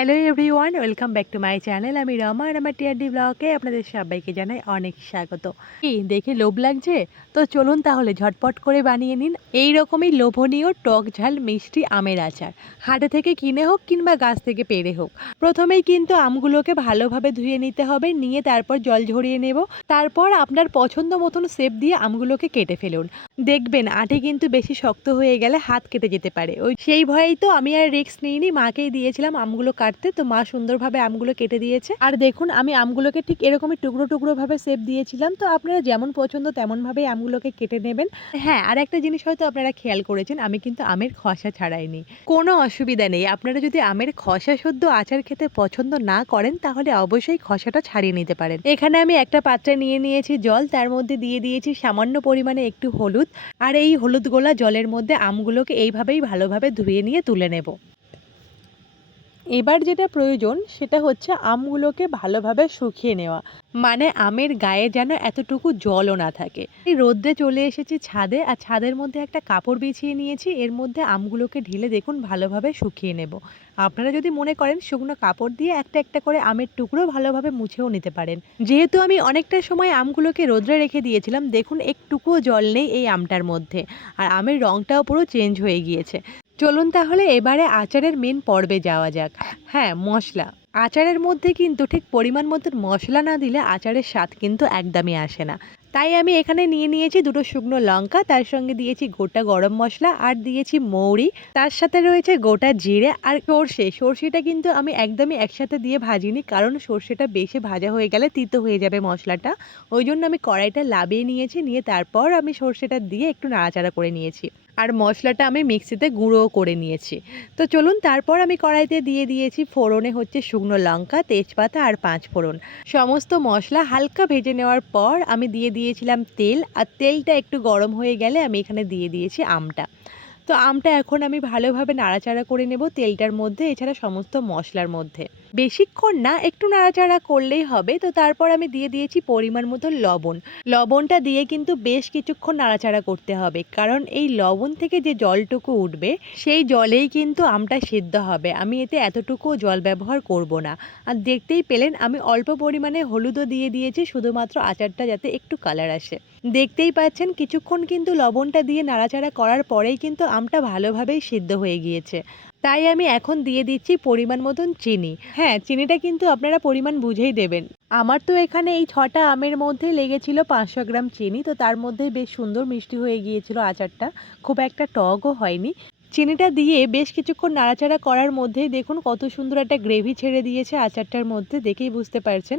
Hello everyone welcome back to my channel আমি রমা আর আমার TRD ব্লগে আপনাদের সবাইকে জানাই অনেক স্বাগত। কি, দেখে লোভ লাগছে? তো চলুন তাহলে ঝটপট করে বানিয়ে নিন এই রকমই লোভনীয় টক ঝাল মিষ্টি আমের আচার। হাটে থেকে কিনে হোক কিংবা গাছ থেকে পেরে হোক। প্রথমেই কিন্তু আমগুলোকে ভালোভাবে ধুয়ে নিতে হবে, নিয়ে তারপর জল ঝরিয়ে নেব। তারপর আপনার পছন্দ মতন শেপ দিয়ে আমগুলোকে কেটে ফেলুন। দেখবেন আঠে কিন্তু বেশি শক্ত হয়ে গেলে হাত কেটে যেতে পারে। ওই সেই ভয়েই তো আমি আর রিস্ক নিইনি, মাকেই দিয়েছিলাম আমগুলো কাটতে তো মা সুন্দরভাবে আমগুলো কেটে দিয়েছে। আর দেখুন, আমি আমগুলোকে ঠিক এরকমই টুকরো টুকরো ভাবে শেপ দিয়েছিলাম। তো আপনারা যেমন পছন্দ তেমনভাবেই আমগুলোকে কেটে নেবেন। হ্যাঁ আর একটা জিনিস হয়তো আপনারা খেয়াল করেছেন, আমি কিন্তু আমের খসা ছাড়াইনি। কোনো অসুবিধা নেই। আপনারা যদি আমের খসা সদ্য আচার খেতে পছন্দ না করেন, তাহলে অবশ্যই খসাটা ছাড়িয়ে নিতে পারেন। এখানে আমি একটা পাত্রে নিয়ে নিয়েছি জল, তার মধ্যে দিয়ে দিয়েছি সামান্য পরিমাণে একটু হলুদ। আর এই হলুদ গোলা জলের মধ্যে আমগুলোকে এইভাবেই ভালোভাবে ধুয়ে নিয়ে তুলে নেব। এবার যেটা প্রয়োজন, সেটা হচ্ছে আমগুলোকে ভালোভাবে শুকিয়ে নেওয়া। মানে আমের গায়ে যেন এতটুকু জলও না থাকে। রোদ্রে চলে এসেছি ছাদে, আর ছাদের মধ্যে একটা কাপড় বিছিয়ে নিয়েছি। এর মধ্যে আমগুলোকে ঢেলে দেখুন, ভালোভাবে শুকিয়ে নেব। আপনারা যদি মনে করেন, শুকনো কাপড় দিয়ে একটা একটা করে আমের টুকরো ভালোভাবে মুছেও নিতে পারেন। যেহেতু আমি অনেকটা সময় আমগুলোকে রোদ্রে রেখে দিয়েছিলাম, দেখুন, একটুকুও জল নেই এই আমটার মধ্যে। আর আমের রঙটাও পুরো চেঞ্জ হয়ে গিয়েছে। চলুন তাহলে এবারে আচারের মেন পর্বে যাওয়া যাক। হ্যাঁ মশলা। আচারের মধ্যে কিন্তু ঠিক পরিমাণ মতন মশলা না দিলে আচারের স্বাদ কিন্তু একদমই আসে না। তাই আমি এখানে নিয়ে নিয়েছি দুটো শুকনো লঙ্কা, তার সঙ্গে দিয়েছি গোটা গরম মশলা আর দিয়েছি মৌরি। তার সাথে রয়েছে গোটা জিরে আর সর্ষে। সর্ষেটা কিন্তু আমি একদমই একসাথে দিয়ে ভাজিনি কারণ সর্ষেটা বেশি ভাজা হয়ে গেলে তিতো হয়ে যাবে মশলাটা। ওই জন্য আমি কড়াইটা লাবিয়ে নিয়েছি, নিয়ে তারপর আমি সর্ষেটা দিয়ে একটু নাড়াচাড়া করে নিয়েছি। আর মশলাটা আমি মিক্সিতে গুঁড়ো করে নিয়েছি। তো চলুন তারপর আমি কড়াইতে দিয়ে দিয়েছি ফোড়নে হচ্ছে শুকনো লঙ্কা, তেজপাতা আর পাঁচ ফোড়ন। সমস্ত মশলা হালকা ভেজে নেওয়ার পর আমি দিয়ে দিয়েছিলাম তেল, আর তেলটা একটু গরম হয়ে গেলে আমি এখানে দিয়ে দিয়েছি আমটা। তো আমটা এখন আমি ভালোভাবে নাড়াচাড়া করে নেব তেলটার মধ্যে, এছাড়া সমস্ত মশলার মধ্যে। বেশিক্ষণ না, একটু নাড়াচাড়া করলেই হবে। তো তারপর আমি দিয়ে দিয়েছি পরিমাণ মতো লবণ। লবণটা দিয়ে কিন্তু বেশ কিছুক্ষণ নাড়াচাড়া করতে হবে। কারণ এই লবণ থেকে যে জলটুকু উঠবে, সেই জলেই কিন্তু আমটা সিদ্ধ হবে। আমি এতে এতটুকু জল ব্যবহার করব না। আর দেখতেই পেলেন, আমি অল্প পরিমাণে হলুদও দিয়ে দিয়েছি, শুধুমাত্র আচারটা যাতে একটু কালার আসে। দেখতেই পাচ্ছেন কিছুক্ষণ কিন্তু লবণটা দিয়ে নাড়াচাড়া করার পরেই কিন্তু আমটা ভালোভাবেই সিদ্ধ হয়ে গিয়েছে। তাই আমি এখন দিয়ে দিচ্ছি পরিমাণ মতন চিনি। হ্যাঁ চিনিটা কিন্তু আপনারা পরিমাণ বুঝেই দেবেন। আমার তো এখানে এই ছটা আমের মধ্যে লেগেছিল পাঁচশো গ্রাম চিনি, তো তার মধ্যেই বেশ সুন্দর মিষ্টি হয়ে গিয়েছিল আচারটা। খুব একটা টকও হয়নি। চিনিটা দিয়ে বেশ কিছুক্ষণ নাড়াচাড়া করার মধ্যেই দেখুন কত সুন্দর একটা গ্রেভি ছেড়ে দিয়েছে আচারটার মধ্যে, দেখেই বুঝতে পারছেন।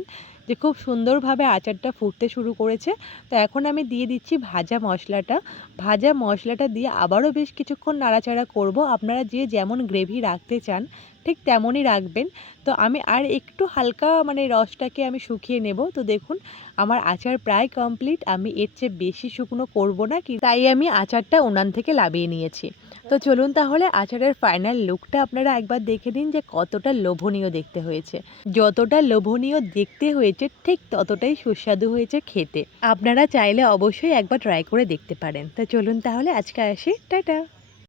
যে খুব সুন্দরভাবে আচারটা ফুটতে শুরু করেছে। তো এখন আমি দিয়ে দিচ্ছি ভাজা মশলাটা। ভাজা মশলাটা দিয়ে আবারও বেশ কিছুক্ষণ নাড়াচাড়া করব। আপনারা যে যেমন গ্রেভি রাখতে চান ঠিক তেমনই রাখবেন। তো আমি আর একটু হালকা মানে রসটাকে আমি শুকিয়ে নেব। তো দেখুন, আমার আচার প্রায় কমপ্লিট আমি এর চেয়ে বেশি শুকনো করব না, কি তাই আমি আচারটা উনান থেকে লাভিয়ে নিয়েছি। তো চলুন তাহলে আচারের ফাইনাল লুকটা আপনারা একবার দেখে দিন যে কতটা লোভনীয় দেখতে হয়েছে। যতটা লোভনীয় দেখতে হয়েছে, ঠিক ততটাই সুস্বাদু হয়েছে খেতে। আপনারা চাইলে অবশ্যই একবার ট্রাই করে দেখতে পারেন। তো চলুন তাহলে আজকে আসি। টাটা!